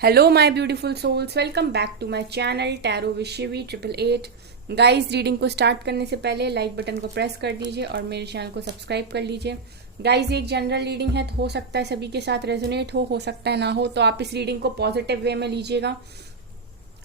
Hello my beautiful souls, welcome back to my channel tarot विशिवी 888। Guys, reading को start करने से पहले लाइक बटन को प्रेस कर दीजिए और मेरे चैनल को सब्सक्राइब कर लीजिए। गाइस, एक जनरल रीडिंग है तो हो सकता है सभी के साथ रेजोनेट हो सकता है ना हो, तो आप इस रीडिंग को पॉजिटिव वे में लीजिएगा।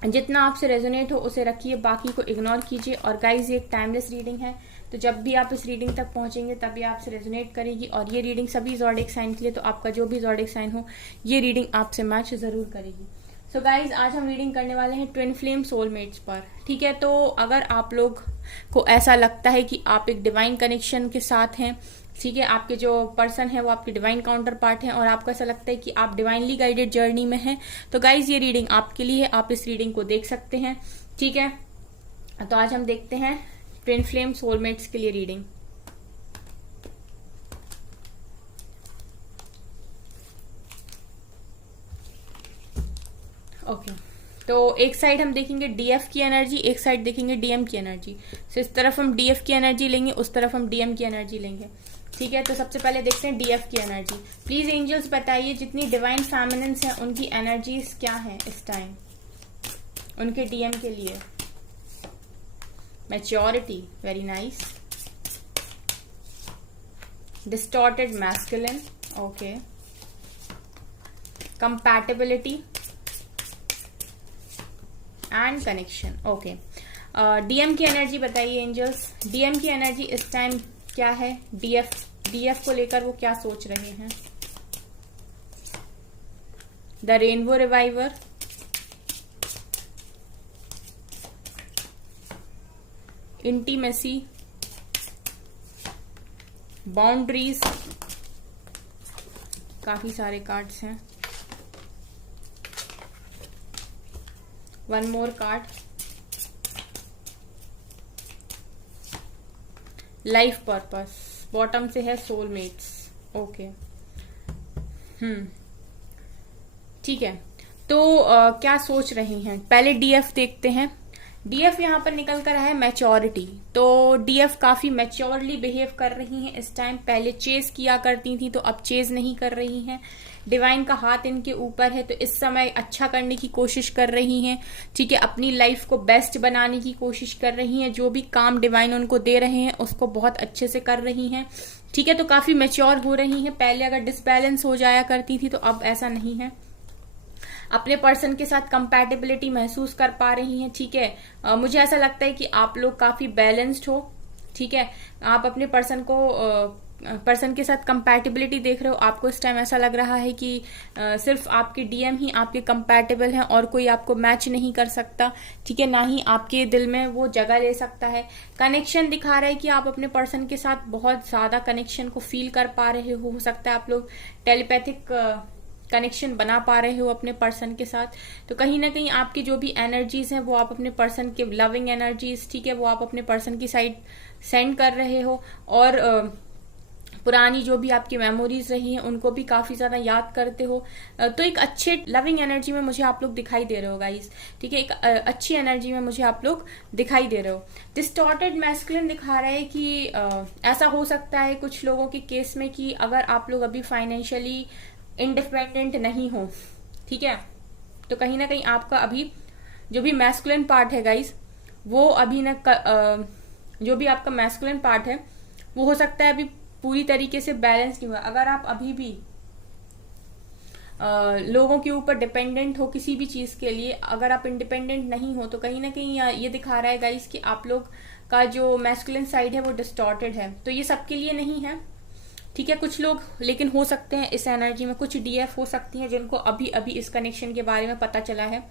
जितना आपसे रेजोनेट हो उसे रखिए, बाकी को इग्नोर कीजिए। और गाइज, ये एक टाइमलेस रीडिंग है, तो जब भी आप इस रीडिंग तक पहुंचेंगे तभी आपसे रेजोनेट करेगी। और ये रीडिंग सभी ज़ोडिएक साइन के लिए, तो आपका जो भी ज़ोडिएक साइन हो ये रीडिंग आपसे मैच जरूर करेगी। सो गाइज, आज हम रीडिंग करने वाले हैं ट्विन फ्लेम सोलमेट्स पर। ठीक है, तो अगर आप लोग को ऐसा लगता है कि आप एक डिवाइन कनेक्शन के साथ हैं, ठीक है, आपके जो पर्सन है वो आपके डिवाइन काउंटर पार्ट है और आपको ऐसा लगता है कि आप डिवाइनली गाइडेड जर्नी में हैं, तो गाइज ये रीडिंग आपके लिए है। आप इस रीडिंग को देख सकते हैं। ठीक है, तो आज हम देखते हैं ट्विन फ्लेम सोलमेट्स के लिए रीडिंग। ओके, तो एक साइड हम देखेंगे डीएफ की एनर्जी, एक साइड देखेंगे डीएम की एनर्जी। तो इस तरफ हम डीएफ की एनर्जी लेंगे, उस तरफ हम डीएम की एनर्जी लेंगे। ठीक है, तो सबसे पहले देखते हैं डीएफ की एनर्जी। प्लीज एंजल्स बताइए जितनी डिवाइन फेमिनिन्स हैं उनकी एनर्जीज क्या है इस टाइम उनके डीएम के लिए। Maturity, very nice. Distorted masculine, okay. Compatibility and connection, okay. DM की एनर्जी बताइए एंजल्स, डीएम की एनर्जी इस टाइम क्या है। डीएफ को लेकर वो क्या सोच रहे हैं। The rainbow reviver, intimacy, boundaries, काफी सारे कार्ड्स हैं। One more card, life purpose, bottom से है सोलमेट्स, ओके। ठीक है, तो क्या सोच रही हैं, पहले डीएफ देखते हैं। डीएफ यहाँ पर निकल कर है मैच्योरिटी, तो डीएफ काफी मैच्योरली बिहेव कर रही हैं इस टाइम। पहले चेज किया करती थी तो अब चेज नहीं कर रही हैं। डिवाइन का हाथ इनके ऊपर है, तो इस समय अच्छा करने की कोशिश कर रही हैं। ठीक है, अपनी लाइफ को बेस्ट बनाने की कोशिश कर रही हैं। जो भी काम डिवाइन उनको दे रहे हैं उसको बहुत अच्छे से कर रही हैं। ठीक है, तो काफी मैच्योर हो रही हैं। पहले अगर डिसबैलेंस हो जाया करती थी तो अब ऐसा नहीं है। अपने पर्सन के साथ कंपैटिबिलिटी महसूस कर पा रही हैं। ठीक है, मुझे ऐसा लगता है कि आप लोग काफी बैलेंस्ड हो। ठीक है, आप अपने पर्सन के साथ कंपैटिबिलिटी देख रहे हो। आपको इस टाइम ऐसा लग रहा है कि सिर्फ आपके डीएम ही आपके कंपैटिबल हैं और कोई आपको मैच नहीं कर सकता। ठीक है, ना ही आपके दिल में वो जगह ले सकता है। कनेक्शन दिखा रहा है कि आप अपने पर्सन के साथ बहुत ज्यादा कनेक्शन को फील कर पा रहे हो सकता है आप लोग टेलीपैथिक कनेक्शन बना पा रहे हो अपने पर्सन के साथ। तो कहीं ना कहीं आपकी जो भी एनर्जीज हैं वो आप अपने पर्सन के लविंग एनर्जीज, ठीक है, वो आप अपने पर्सन की साइड सेंड कर रहे हो। और पुरानी जो भी आपकी मेमोरीज रही हैं उनको भी काफी ज्यादा याद करते हो। तो एक अच्छे लविंग एनर्जी में मुझे आप लोग दिखाई दे रहे हो गाइस। ठीक है, एक अच्छी एनर्जी में मुझे आप लोग दिखाई दे रहे हो। डिस्टॉर्टेड मैस्कुलिन दिखा रहा है कि ऐसा हो सकता है कुछ लोगों के केस में कि अगर आप लोग अभी फाइनेंशियली इंडिपेंडेंट नहीं हो, ठीक है, तो कहीं ना कहीं आपका अभी जो भी मैस्कुलिन पार्ट है गाइस, वो अभी जो भी आपका मैस्कुलिन पार्ट है वो हो सकता है अभी पूरी तरीके से बैलेंस नहीं हुआ। अगर आप अभी भी लोगों के ऊपर डिपेंडेंट हो किसी भी चीज के लिए, अगर आप इंडिपेंडेंट नहीं हो, तो कहीं ना कहीं ये दिखा रहा है गाइस कि आप लोग का जो मैस्कुलिन साइड है वो डिस्टॉर्टेड है। तो ये सबके लिए नहीं है। ठीक है, कुछ लोग लेकिन हो सकते हैं इस एनर्जी में, कुछ डीएफ हो सकती हैं जिनको अभी अभी इस कनेक्शन के बारे में पता चला है।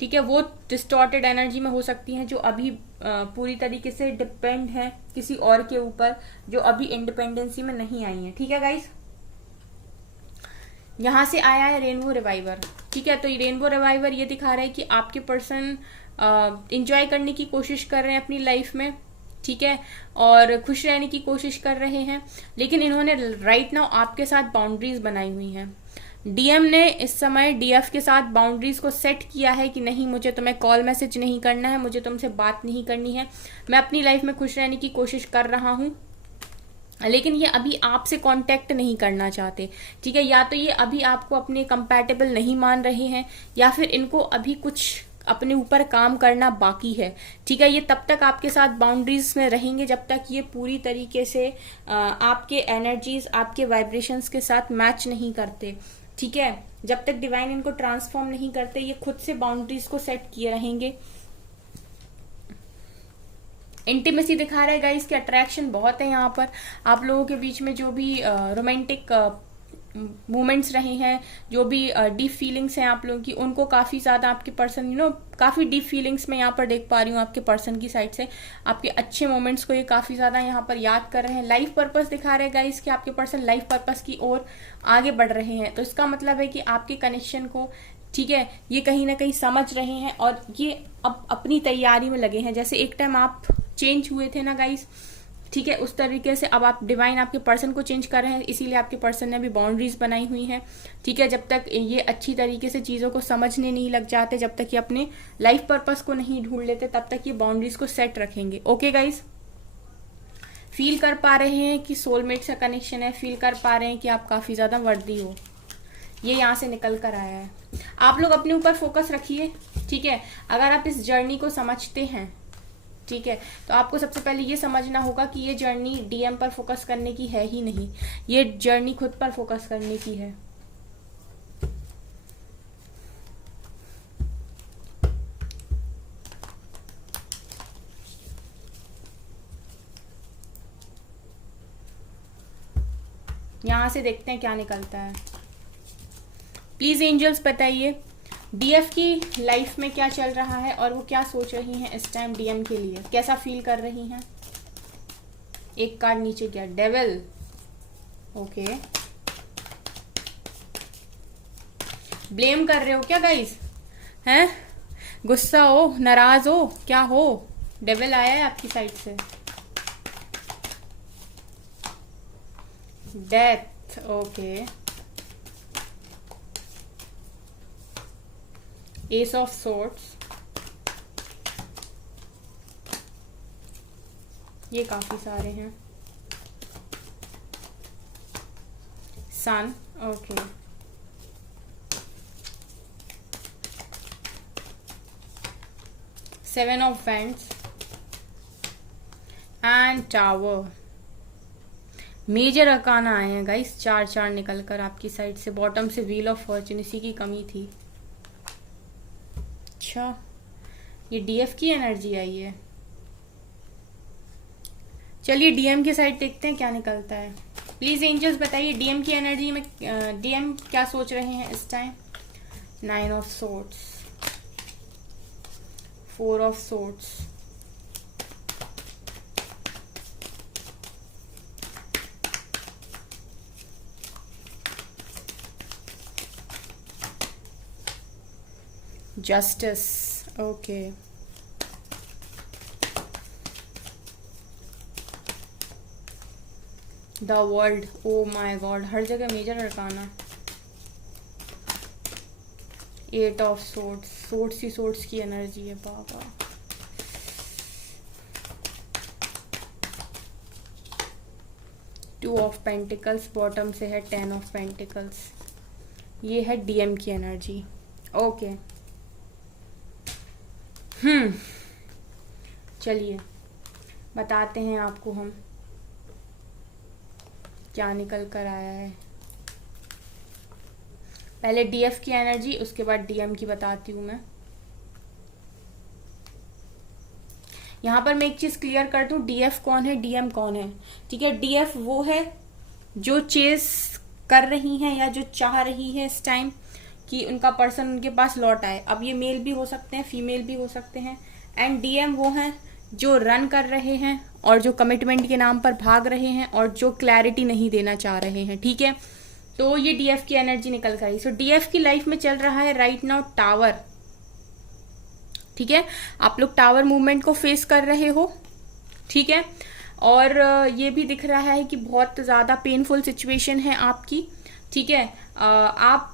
ठीक है, वो डिस्टॉर्टेड एनर्जी में हो सकती हैं जो अभी पूरी तरीके से डिपेंड है किसी और के ऊपर, जो अभी इंडिपेंडेंसी में नहीं आई है। ठीक है गाइस, यहां से आया है रेनबो रिवाइवर। ठीक है, तो ये रेनबो रिवाइवर ये दिखा रहा है कि आपके पर्सन इंजॉय करने की कोशिश कर रहे हैं अपनी लाइफ में। ठीक है, और खुश रहने की कोशिश कर रहे हैं, लेकिन इन्होंने राइट नाउ आपके साथ बाउंड्रीज बनाई हुई हैं। डीएम ने इस समय डीएफ के साथ बाउंड्रीज को सेट किया है कि नहीं, मुझे तुम्हें कॉल मैसेज नहीं करना है, मुझे तुमसे बात नहीं करनी है, मैं अपनी लाइफ में खुश रहने की कोशिश कर रहा हूं। लेकिन ये अभी आपसे कांटेक्ट नहीं करना चाहते, ठीक है। या तो ये अभी आपको अपने कंपैटिबल नहीं मान रहे हैं, या फिर इनको अभी कुछ अपने ऊपर काम करना बाकी है, ठीक है। ये तब तक आपके साथ बाउंड्रीज में रहेंगे जब तक ये पूरी तरीके से आपके एनर्जीज, आपके वाइब्रेशंस के साथ मैच नहीं करते, ठीक है। जब तक डिवाइन इनको ट्रांसफॉर्म नहीं करते, ये खुद से बाउंड्रीज को सेट किए रहेंगे। इंटीमेसी दिखा रहा है गाइस कि अट्रैक्शन बहुत है यहाँ पर आप लोगों के बीच में। जो भी रोमांटिक मोमेंट्स रहे हैं, जो भी डीप फीलिंग्स हैं आप लोगों की, उनको काफी ज्यादा आपके पर्सन काफी डीप फीलिंग्स में यहाँ पर देख पा रही हूँ आपके पर्सन की साइड से। आपके अच्छे मोमेंट्स को ये काफी ज्यादा यहाँ पर याद कर रहे हैं। लाइफ पर्पस दिखा रहे हैं गाइस कि आपके पर्सन लाइफ पर्पस की ओर आगे बढ़ रहे हैं। तो इसका मतलब है कि आपके कनेक्शन को, ठीक है, ये कहीं ना कहीं समझ रहे हैं और ये अब अपनी तैयारी में लगे हैं। जैसे एक टाइम आप चेंज हुए थे ना गाइस, ठीक है, उस तरीके से अब आप डिवाइन आपके पर्सन को चेंज कर रहे हैं। इसीलिए आपके पर्सन ने भी बाउंड्रीज बनाई हुई हैं, ठीक है। जब तक ये अच्छी तरीके से चीजों को समझने नहीं लग जाते, जब तक ये अपने लाइफ पर्पस को नहीं ढूंढ लेते, तब तक ये बाउंड्रीज को सेट रखेंगे। ओके गाइस, फील कर पा रहे हैं कि सोलमेट का कनेक्शन है, फील कर पा रहे हैं कि आप काफी ज्यादा वर्दी हो, ये यहाँ से निकल कर आया है। आप लोग अपने ऊपर फोकस रखिए, ठीक है। अगर आप इस जर्नी को समझते हैं, ठीक है, तो आपको सबसे पहले ये समझना होगा कि ये जर्नी डीएम पर फोकस करने की है ही नहीं, ये जर्नी खुद पर फोकस करने की है। यहां से देखते हैं क्या निकलता है। प्लीज एंजल्स बताइए डीएफ की लाइफ में क्या चल रहा है और वो क्या सोच रही हैं इस टाइम डीएम के लिए, कैसा फील कर रही हैं। एक कार्ड नीचे गया, डेविल। ओके, ब्लेम कर रहे हो क्या गाइस, हैं, गुस्सा हो, नाराज हो, क्या हो। डेविल आया है आपकी साइड से, death. Okay, ace of swords, ये काफी सारे हैं। Sun, okay, seven of wands and tower. Major arcana आए हैं गाइस, 4-4 निकलकर आपकी साइड से। बॉटम से व्हील ऑफ फॉर्च्यून, इसी की कमी थी। अच्छा, ये डीएफ की एनर्जी आई है। चलिए डीएम की साइड देखते हैं क्या निकलता है। प्लीज एंजल्स बताइए डीएम की एनर्जी में डीएम क्या सोच रहे हैं इस time. 9 of swords, 4 of swords, justice. Okay, the world. Oh my God, हर जगह major arcana. 8 of swords, swords ही सोर्ड्स की एनर्जी है बाबा। टू ऑफ पेंटिकल्स, बॉटम से है 10 ऑफ पेंटिकल्स। ये है डीएम की एनर्जी। ओके, चलिए बताते हैं आपको हम क्या निकल कर आया है। पहले डीएफ की एनर्जी, उसके बाद डीएम की बताती हूं मैं। यहां पर मैं एक चीज क्लियर कर दूं, डीएफ कौन है, डीएम कौन है, ठीक है। डीएफ वो है जो चेस कर रही हैं या जो चाह रही है इस टाइम कि उनका पर्सन उनके पास लौट आए। अब ये मेल भी हो सकते हैं, फीमेल भी हो सकते हैं। एंड डीएम वो हैं जो रन कर रहे हैं और जो कमिटमेंट के नाम पर भाग रहे हैं और जो क्लैरिटी नहीं देना चाह रहे हैं, ठीक है। तो ये डीएफ की एनर्जी निकल कर आई। सो डीएफ की लाइफ में चल रहा है राइट नाउ टावर, ठीक है। आप लोग टावर मूवमेंट को फेस कर रहे हो, ठीक है। और ये भी दिख रहा है कि बहुत ज्यादा पेनफुल सिचुएशन है आपकी, ठीक है। आप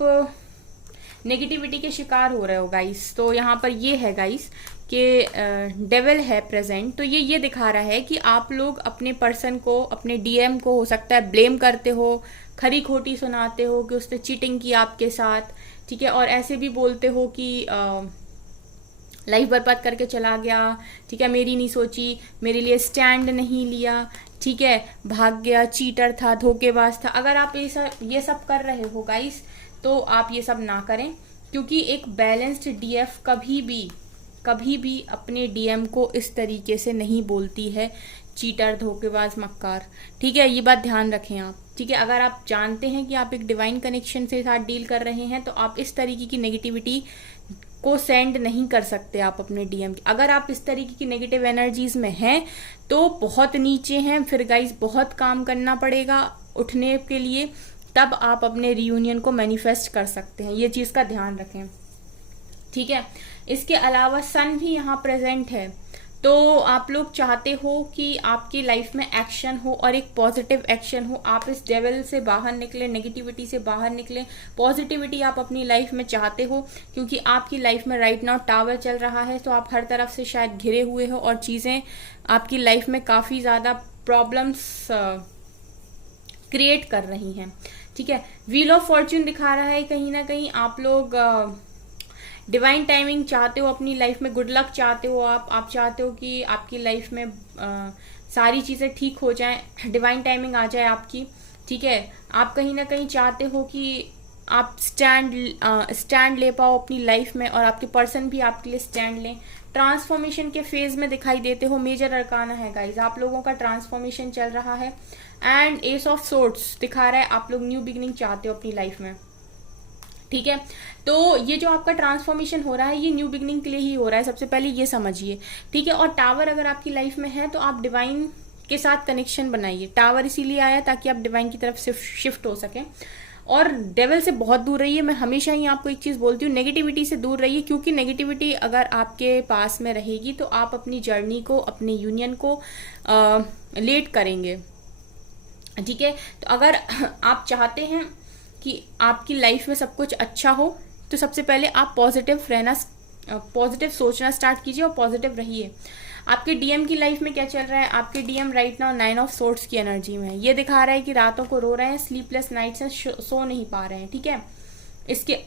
नेगेटिविटी के शिकार हो रहे हो गाइस। तो यहाँ पर ये है गाइस कि डेविल है प्रेजेंट, तो ये दिखा रहा है कि आप लोग अपने पर्सन को, अपने डीएम को हो सकता है ब्लेम करते हो, खरी खोटी सुनाते हो कि उसने चीटिंग की आपके साथ, ठीक है, और ऐसे भी बोलते हो कि लाइफ बर्बाद करके चला गया, ठीक है, मेरी नहीं सोची, मेरे लिए स्टैंड नहीं लिया, ठीक है, भाग गया, चीटर था, धोखेबाज था। अगर आप ये सब कर रहे हो गाइस, तो आप ये सब ना करें, क्योंकि एक बैलेंस्ड डीएफ कभी भी अपने डीएम को इस तरीके से नहीं बोलती है, चीटर, धोखेबाज, मक्कार, ठीक है, ये बात ध्यान रखें आप, ठीक है। अगर आप जानते हैं कि आप एक डिवाइन कनेक्शन से साथ डील कर रहे हैं, तो आप इस तरीके की नेगेटिविटी को सेंड नहीं कर सकते आप अपने डीएम की। अगर आप इस तरीके की नेगेटिव एनर्जीज में हैं तो बहुत नीचे हैं, फिर गाइस बहुत काम करना पड़ेगा उठने के लिए, तब आप अपने रियूनियन को मैनिफेस्ट कर सकते हैं, ये चीज का ध्यान रखें, ठीक है। इसके अलावा सन भी यहाँ प्रेजेंट है, तो आप लोग चाहते हो कि आपकी लाइफ में एक्शन हो और एक पॉजिटिव एक्शन हो, आप इस डेविल से बाहर निकले, नेगेटिविटी से बाहर निकले, पॉजिटिविटी आप अपनी लाइफ में चाहते हो, क्योंकि आपकी लाइफ में राइट नाउ टावर चल रहा है, तो आप हर तरफ से शायद घिरे हुए हो और चीजें आपकी लाइफ में काफी ज्यादा प्रॉब्लम्स क्रिएट कर रही हैं, ठीक है। व्हील ऑफ फॉर्च्यून दिखा रहा है, कहीं ना कहीं आप लोग डिवाइन टाइमिंग चाहते हो अपनी लाइफ में, गुड लक चाहते हो आप चाहते हो कि आपकी लाइफ में सारी चीजें ठीक हो जाएं, डिवाइन टाइमिंग आ जाए आपकी, ठीक है। आप कहीं ना कहीं चाहते हो कि आप स्टैंड ले पाओ अपनी लाइफ में, और आपके पर्सन भी आपके लिए स्टैंड लें। ट्रांसफॉर्मेशन के फेज में दिखाई देते हो, मेजर अरकाना है गाइज, आप लोगों का ट्रांसफॉर्मेशन चल रहा है। एंड एस ऑफ सोर्ड्स दिखा रहा है, आप लोग न्यू बिगिनिंग चाहते हो अपनी लाइफ में, ठीक है। तो ये जो आपका ट्रांसफॉर्मेशन हो रहा है, ये न्यू बिगिनिंग के लिए ही हो रहा है, सबसे पहले ये समझिए, ठीक है। और टावर अगर आपकी लाइफ में है, तो आप डिवाइन के साथ कनेक्शन बनाइए। टावर इसीलिए आया ताकि आप डिवाइन की तरफ शिफ्ट हो सके, और डेविल से बहुत दूर रहिए। मैं हमेशा ही आपको एक चीज बोलती हूँ, नेगेटिविटी से दूर रहिए, क्योंकि नेगेटिविटी अगर आपके पास में रहेगी तो आप अपनी जर्नी को, अपने यूनियन को लेट करेंगे, ठीक है। तो अगर आप चाहते हैं कि आपकी लाइफ में सब कुछ अच्छा हो, तो सबसे पहले आप पॉजिटिव सोचना स्टार्ट कीजिए और पॉजिटिव रहिए। आपके डीएम की लाइफ में क्या चल रहा है, आपके DM right now 9 of swords की एनर्जी में है। ये दिखा रहा है कि रातों को रो रहे हैं, स्लीपलेस नाइट्स हैं, सो नहीं पा रहे हैं, ठीक है। इसके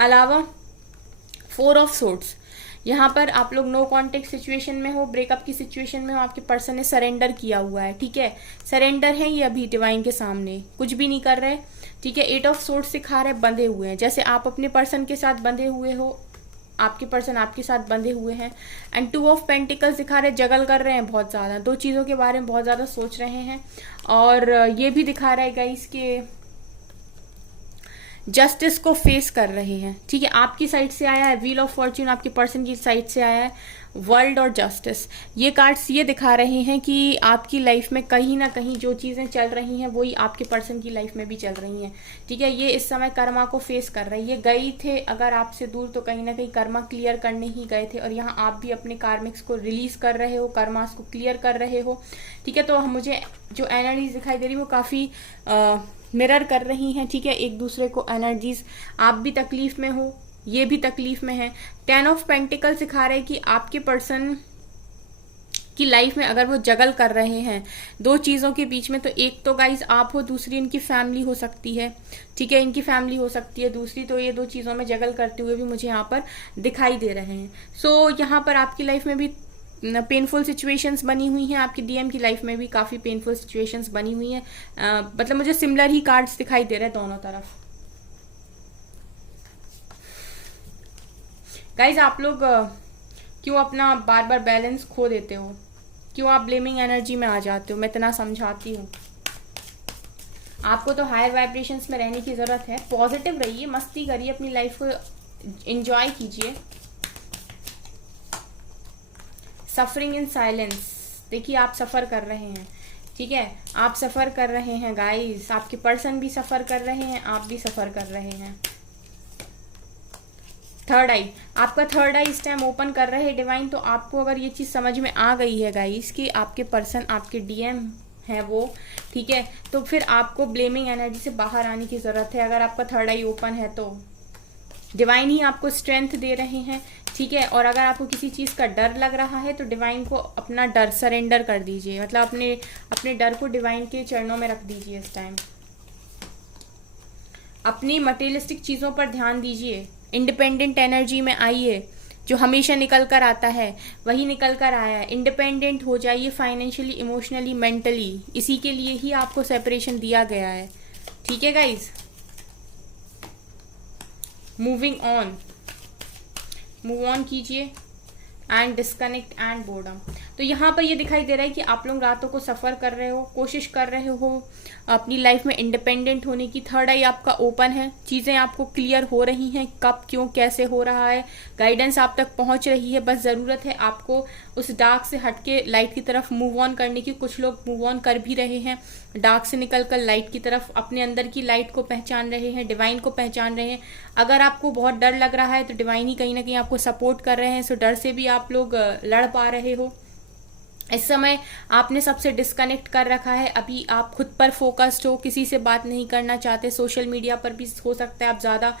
अलावा 4 ऑफ सोर्ड्स, यहाँ पर आप लोग नो कॉन्टेक्ट सिचुएशन में हो, ब्रेकअप की सिचुएशन में हो, आपके पर्सन ने सरेंडर किया हुआ है, ठीक है। सरेंडर है ये अभी डिवाइन के सामने, कुछ भी नहीं कर रहे, ठीक है। 8 ऑफ सोर्ड्स सिखा रहे बंधे हुए हैं, जैसे आप अपने पर्सन के साथ बंधे हुए हो, आपके पर्सन आपके साथ बंधे हुए हैं। एंड 2 ऑफ पेंटिकल्स दिखा रहे जगल कर रहे हैं बहुत ज्यादा, दो चीजों के बारे में बहुत ज्यादा सोच रहे हैं। और ये भी दिखा रहा है गाइस कि जस्टिस को फेस कर रहे हैं, ठीक है। आपकी साइड से आया है व्हील ऑफ फॉर्च्यून, आपके पर्सन की साइड से आया है वर्ल्ड और जस्टिस। ये कार्ड्स ये दिखा रहे हैं कि आपकी लाइफ में कहीं ना कहीं जो चीजें चल रही हैं वही आपके पर्सन की लाइफ में भी चल रही हैं, ठीक है। ये इस समय कर्मा को फेस कर रही है, गई थे अगर आपसे दूर तो कहीं ना कहीं कर्मा क्लियर करने ही गए थे, और यहाँ आप भी अपने कार्मिक्स को रिलीज कर रहे हो, कर्मास को क्लियर कर रहे हो, ठीक है। तो मुझे जो एनर्जीज दिखाई दे रही वो काफी मिरर कर रही हैं, ठीक है, एक दूसरे को एनर्जीज। आप भी तकलीफ में हो, ये भी तकलीफ में है। 10 ऑफ पेंटिकल सिखा रहे हैं कि आपके पर्सन की लाइफ में अगर वो जगल कर रहे हैं दो चीजों के बीच में, तो एक तो गाइज आप हो, दूसरी इनकी फैमिली हो सकती है, ठीक है, इनकी फैमिली हो सकती है दूसरी। तो ये दो चीजों में जगल करते हुए भी मुझे यहाँ पर दिखाई दे रहे हैं। सो यहाँ पर आपकी लाइफ में भी पेनफुल सिचुएशंस बनी हुई हैं, आपकी डीएम की लाइफ में भी काफी पेनफुल सिचुएशंस बनी हुई हैं। मतलब मुझे सिमिलर ही कार्ड्स दिखाई दे रहे हैं दोनों तरफ। गाइज आप लोग क्यों अपना बार बार बैलेंस खो देते हो, क्यों आप ब्लेमिंग एनर्जी में आ जाते हो? मैं इतना समझाती हूँ, आपको तो हायर वाइब्रेशंस में रहने की जरूरत है। पॉजिटिव रहिए, मस्ती करिए, अपनी लाइफ को एंजॉय कीजिए। सफरिंग इन साइलेंस, देखिए आप सफर कर रहे हैं, ठीक है, आप सफर कर रहे हैं गाइस, आपके पर्सन भी सफर कर रहे हैं, आप भी सफर कर रहे हैं। थर्ड आई, आपका थर्ड आई इस टाइम ओपन कर रहे हैं डिवाइन। तो आपको अगर ये चीज समझ में आ गई है गाइस कि आपके पर्सन आपके डीएम है वो, ठीक है, तो फिर आपको ब्लेमिंग एनर्जी से बाहर आने की जरूरत है। अगर आपका थर्ड आई ओपन है तो डिवाइन ही आपको स्ट्रेंथ दे रहे हैं, ठीक है। और अगर आपको किसी चीज़ का डर लग रहा है तो डिवाइन को अपना डर सरेंडर कर दीजिए, मतलब अपने अपने डर को डिवाइन के चरणों में रख दीजिए इस टाइम। अपनी मटेरियलिस्टिक चीज़ों पर ध्यान दीजिए, इंडिपेंडेंट एनर्जी में आइए। जो हमेशा निकल कर आता है वही निकल कर आया है। इंडिपेंडेंट हो जाइए फाइनेंशियली, इमोशनली, मेंटली। इसी के लिए ही आपको सेपरेशन दिया गया है। ठीक है guys, moving on, move on कीजिए। And disconnect and boredom. तो यहाँ पर ये दिखाई दे रहा है कि आप लोग रातों को सफ़र कर रहे हो, कोशिश कर रहे हो अपनी लाइफ में इंडिपेंडेंट होने की। थर्ड आई आपका ओपन है, चीज़ें आपको क्लियर हो रही हैं, कब क्यों कैसे हो रहा है, गाइडेंस आप तक पहुँच रही है। बस ज़रूरत है आपको उस डार्क से हटके लाइट की तरफ मूव ऑन करने की। कुछ लोग मूव ऑन कर भी रहे हैं, डार्क से निकलकर लाइट की तरफ अपने अंदर की लाइट को पहचान रहे हैं, डिवाइन को पहचान रहे हैं। अगर आपको बहुत डर लग रहा है तो डिवाइन ही कहीं ना कहीं आपको सपोर्ट कर रहे हैं। सो डर से भी आप लोग लड़ पा रहे हो। इस समय आपने सबसे डिस्कनेक्ट कर रखा है। अभी आप खुद पर फोकस्ड हो, किसी से बात नहीं करना चाहते। सोशल मीडिया पर भी हो सकता है आप ज़्यादा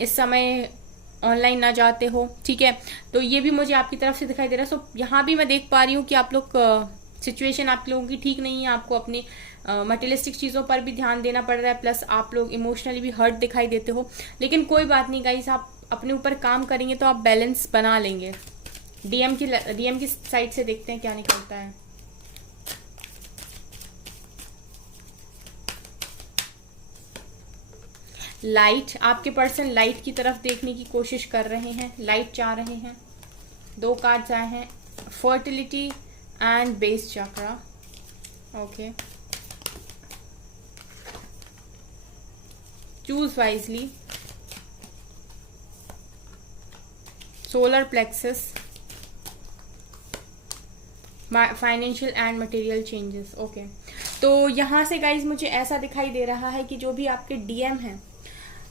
इस समय ऑनलाइन ना जाते हो। ठीक है, तो ये भी मुझे आपकी तरफ से दिखाई दे रहा है। सो यहाँ भी मैं देख पा रही हूँ कि आप लोग सिचुएशन आप लोगों की ठीक नहीं है। आपको अपनी मटेरियलिस्टिक चीज़ों पर भी ध्यान देना पड़ रहा है, प्लस आप लोग इमोशनली भी हर्ट दिखाई देते हो। लेकिन कोई बात नहीं गाइस, आप अपने ऊपर काम करेंगे तो आप बैलेंस बना लेंगे। डीएम की साइड से देखते हैं क्या निकलता है। लाइट, आपके पर्सन लाइट की तरफ देखने की कोशिश कर रहे हैं, लाइट चाह रहे हैं। 2 कार्ड्स आए हैं, fertility and base chakra. Okay, choose wisely, solar plexus, financial and material changes. Okay, तो यहाँ से गाइज मुझे ऐसा दिखाई दे रहा है कि जो भी आपके डीएम हैं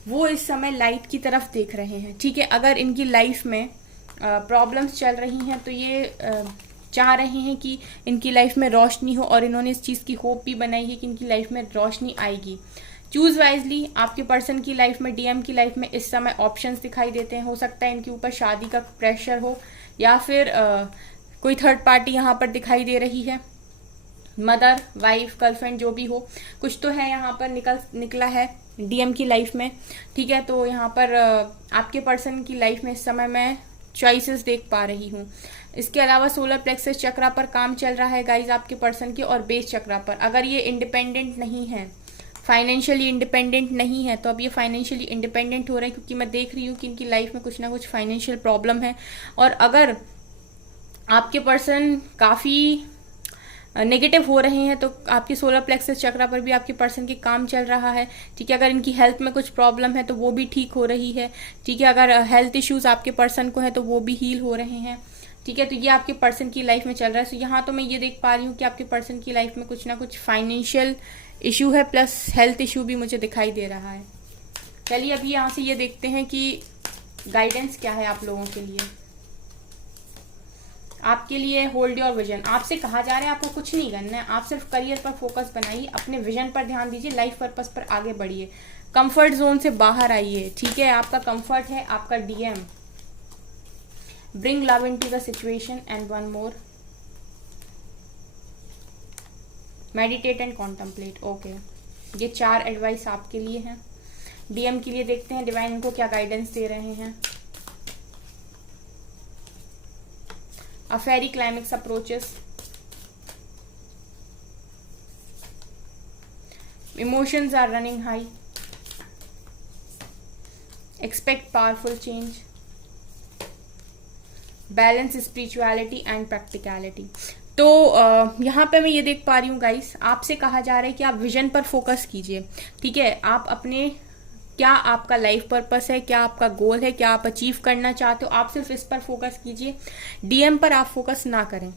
वो इस समय लाइट की तरफ देख रहे हैं। ठीक है, अगर इनकी लाइफ में प्रॉब्लम्स चल रही हैं तो ये चाह रहे हैं कि इनकी लाइफ में रोशनी हो, और इन्होंने इस चीज़ की होप भी बनाई है कि इनकी लाइफ में रोशनी आएगी। Choose wisely. आपके पर्सन की लाइफ में, डीएम की लाइफ में इस समय ऑप्शंस दिखाई देते हैं। हो सकता है इनके ऊपर शादी का प्रेशर हो, या फिर कोई थर्ड पार्टी यहाँ पर दिखाई दे रही है। मदर, वाइफ, गर्लफ्रेंड, जो भी हो, कुछ तो है यहाँ पर निकला है डीएम की लाइफ में। ठीक है, तो यहाँ पर आपके पर्सन की लाइफ में इस समय मैं चॉइसेस देख पा रही हूँ। इसके अलावा सोलर प्लेक्सस चक्रा पर काम चल रहा है गाइज आपके पर्सन के, और बेस चक्रा पर। अगर ये इंडिपेंडेंट नहीं है, फाइनेंशियली इंडिपेंडेंट नहीं है, तो अब ये फाइनेंशियली इंडिपेंडेंट हो रहे हैं, क्योंकि मैं देख रही हूँ कि इनकी लाइफ में कुछ ना कुछ फाइनेंशियल प्रॉब्लम है। और अगर आपके पर्सन काफ़ी नेगेटिव हो रहे हैं तो आपके सोलर प्लेक्सस चक्रा पर भी आपके पर्सन के काम चल रहा है। ठीक है, अगर इनकी हेल्थ में कुछ प्रॉब्लम है तो वो भी ठीक हो रही है। ठीक है, अगर हेल्थ इश्यूज आपके पर्सन को है तो वो भी हील हो रहे हैं। ठीक है, तो ये आपके पर्सन की लाइफ में चल रहा है। तो यहाँ तो मैं ये देख पा रही हूँ कि आपके पर्सन की लाइफ में कुछ ना कुछ फाइनेंशियल इशू है, प्लस हेल्थ इशू भी मुझे दिखाई दे रहा है। चलिए अभी यहाँ से ये देखते हैं कि गाइडेंस क्या है आप लोगों के लिए। आपके लिए होल्ड योर विजन। आपसे कहा जा रहा है आपको कुछ नहीं करना है, आप सिर्फ करियर पर फोकस बनाइए, अपने विजन पर ध्यान दीजिए, लाइफ पर्पस पर आगे बढ़िए, कंफर्ट जोन से बाहर आइए। ठीक है, आपका कंफर्ट है आपका DM. Bring love into the situation and one more, meditate and contemplate. Okay, ये 4 एडवाइस आपके लिए हैं। डीएम के लिए देखते हैं डिवाइन इनको क्या गाइडेंस दे रहे हैं। A fairy climax approaches. Emotions are running high. Expect powerful change. Balance spirituality and practicality. तो यहाँ पे मैं ये देख पा रही हूँ गाइस, आपसे कहा जा रहा है कि आप विजन पर फोकस कीजिए। ठीक है, आप अपने क्या आपका लाइफ पर्पस है, क्या आपका गोल है, क्या आप अचीव करना चाहते हो, आप सिर्फ इस पर फोकस कीजिए। डीएम पर आप फोकस ना करें।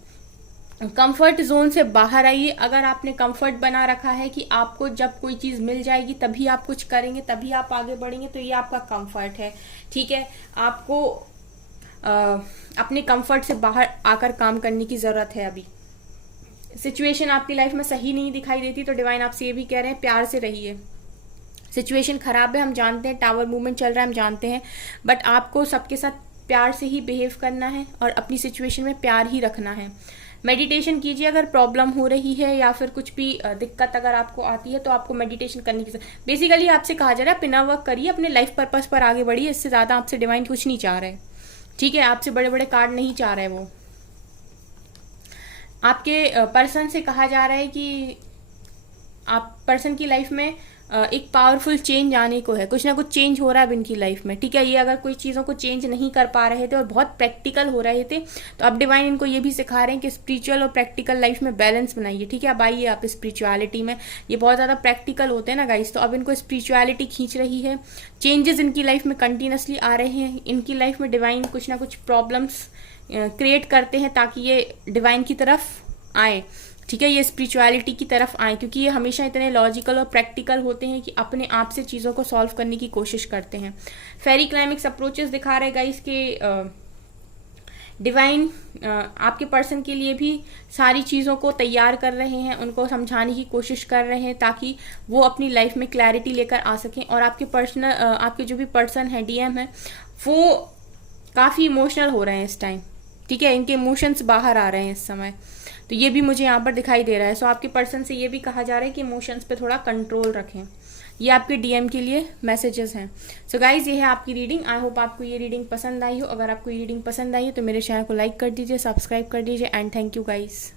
कंफर्ट जोन से बाहर आइए। अगर आपने कंफर्ट बना रखा है कि आपको जब कोई चीज मिल जाएगी तभी आप कुछ करेंगे, तभी आप आगे बढ़ेंगे, तो ये आपका कंफर्ट है। ठीक है, आपको अपने कंफर्ट से बाहर आकर काम करने की जरूरत है। अभी सिचुएशन आपकी लाइफ में सही नहीं दिखाई देती तो डिवाइन आपसे ये भी कह रहे हैं प्यार से रहिए। सिचुएशन खराब है, हम जानते हैं, टावर मूवमेंट चल रहा है, हम जानते हैं, बट आपको सबके साथ प्यार से ही बिहेव करना है और अपनी सिचुएशन में प्यार ही रखना है। मेडिटेशन कीजिए अगर प्रॉब्लम हो रही है या फिर कुछ भी दिक्कत अगर आपको आती है तो आपको मेडिटेशन करने की बेसिकली आपसे कहा जा रहा है पिना वर्क करिए, अपने लाइफ पर्पस पर आगे बढ़िए। इससे ज़्यादा आपसे डिवाइन कुछ नहीं चाह रहे, ठीक है। आपसे बड़े बड़े कार्ड नहीं चाह रहे। वो आपके पर्सन से कहा जा रहा है कि आप पर्सन की लाइफ में एक पावरफुल चेंज आने को है, कुछ ना कुछ चेंज हो रहा है अब इनकी लाइफ में, ठीक है। ये अगर कोई चीज़ों को चेंज नहीं कर पा रहे थे और बहुत प्रैक्टिकल हो रहे थे तो अब डिवाइन इनको ये भी सिखा रहे हैं कि स्पिरिचुअल और प्रैक्टिकल लाइफ में बैलेंस बनाइए, ठीक है। अब आइए आप स्पिरिचुअलिटी में, ये बहुत ज़्यादा प्रैक्टिकल होते हैं ना गाइस, तो अब इनको स्पिरिचुअलिटी खींच रही है। चेंजेस इनकी लाइफ में कंटिन्यूसली आ रहे हैं। इनकी लाइफ में डिवाइन कुछ ना कुछ प्रॉब्लम्स क्रिएट करते हैं ताकि ये डिवाइन की तरफ आए, ठीक है, ये स्पिरिचुअलिटी की तरफ आए, क्योंकि ये हमेशा इतने लॉजिकल और प्रैक्टिकल होते हैं कि अपने आप से चीज़ों को सॉल्व करने की कोशिश करते हैं। फेरी क्लाइमेक्स अप्रोचेस दिखा रहे गाइस के डिवाइन आपके पर्सन के लिए भी सारी चीज़ों को तैयार कर रहे हैं, उनको समझाने की कोशिश कर रहे हैं ताकि वो अपनी लाइफ में क्लैरिटी लेकर आ सकें। और आपके आपके जो भी पर्सन है, डीएम है, वो काफ़ी इमोशनल हो रहे हैं इस टाइम, ठीक है। इनके इमोशंस बाहर आ रहे हैं इस समय, तो ये भी मुझे यहाँ पर दिखाई दे रहा है। सो आपके पर्सन से ये भी कहा जा रहा है कि इमोशंस पे थोड़ा कंट्रोल रखें। ये आपके डीएम के लिए मैसेजेस हैं। सो गाइज, ये है आपकी रीडिंग। आई होप आपको ये रीडिंग पसंद आई हो। अगर आपको ये रीडिंग पसंद आई हो तो मेरे चैनल को लाइक कर दीजिए, सब्सक्राइब कर दीजिए एंड थैंक यू गाइज।